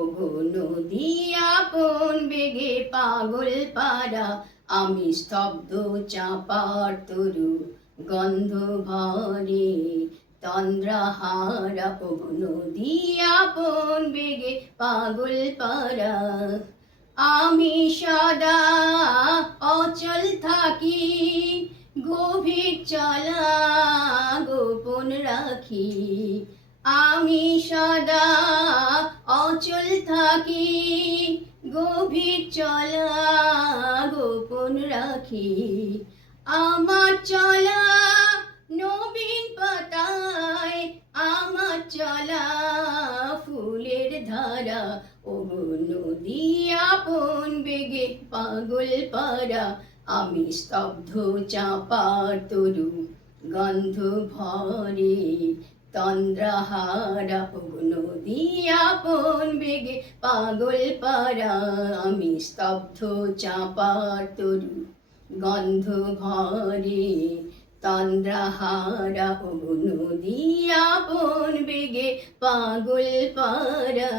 ওগো নদী আপন বেগে পাগল পারা, আমি স্তব্ধ চাপার তরু গন্ধ ভরে তন্দ্রাহারা। ওগো নদী আপন বেগে পাগল পারা, আমি সদা অচল থাকি, গভীর চলা গোপন রাখি। আমি সদা অচল থাকি, গভীর চলা গোপন রাখি। আমার চলা নবীন পাতায়, আমার চলা ফুলের ধারা। ওগো নদী আপন বেগে পাগল পারা, আমি স্তব্ধ চাপার তরু গন্ধ ভরে তন্দ্রাহারা। ওগো নদী আপন বেগে পাগল পারা, আমি স্তব্ধ চাপার তরু গন্ধ ভরে তন্দ্রাহারা। ওগো নদী আপন বেগে পাগল পারা।